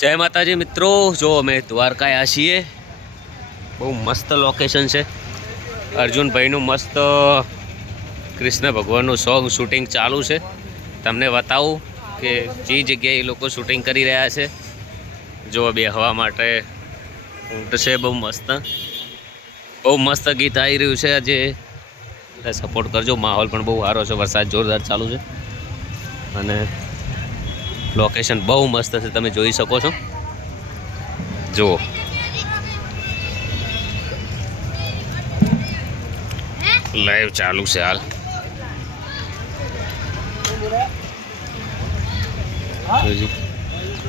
જય માતાજી મિત્રો, જો અમે દ્વારકા આવ્યા છીએ. બહુ મસ્ત લોકેશન છે. અર્જુનભાઈનું મસ્ત કૃષ્ણ ભગવાનનું સોંગ શૂટિંગ ચાલુ છે. તમને બતાવું કે જે જગ્યાએ એ લોકો શૂટિંગ કરી રહ્યા છે. જો બેહવા માટે ઊંટ છે, બહુ મસ્ત. બહુ મસ્ત ગીત આવી રહ્યું છે આજે. સપોર્ટ કરજો. માહોલ પણ બહુ સારો છે. વરસાદ જોરદાર ચાલુ છે. અને લોકેશન બહુ મસ્ત છે, તમે જોઈ શકો છો. જુઓ. લાઈવ ચાલુ છે હાલ.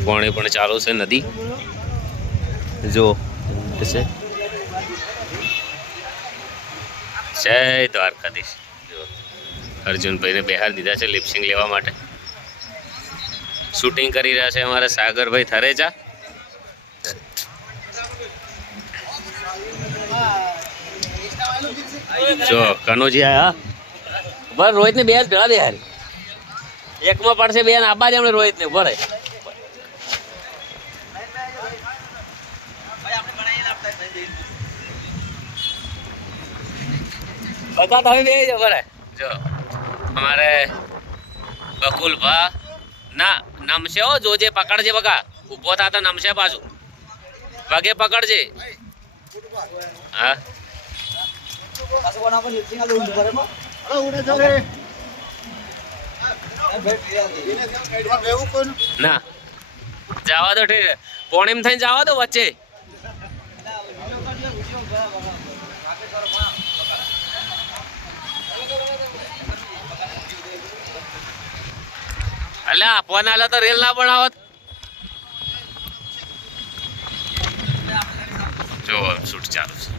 પાણી પણ ચાલુ છે નદી. જો છે. જય દ્વારકાધીશ. જો અર્જુનભાઈને બિહાર દીધા છે લિપસિંગ લેવા માટે. શૂટિંગ કરી રહ્યા છે અમારા સાગરભાઈ થરેજા. જો કનુજી આયા બસ રોહિત ને બે ભેળા બે હારી એકમાં પડશે બેન આબા જ એમણે રોહિત ને ભરે બધા તમે બે જ ભરે જો અમારે બકુલ ભા ના, નમશે હો, જોજે, પકડજે બકા. ઊભો થા તો નમશે પાછું. વગે પકડજે. હા. ના. જવા દો ઠીક પોણીમ થઈને જવા દો વચ્ચે. અલ્યા આપવાના આલા તો રેલ ના બનાવત જો શૂટ ચાલુ છે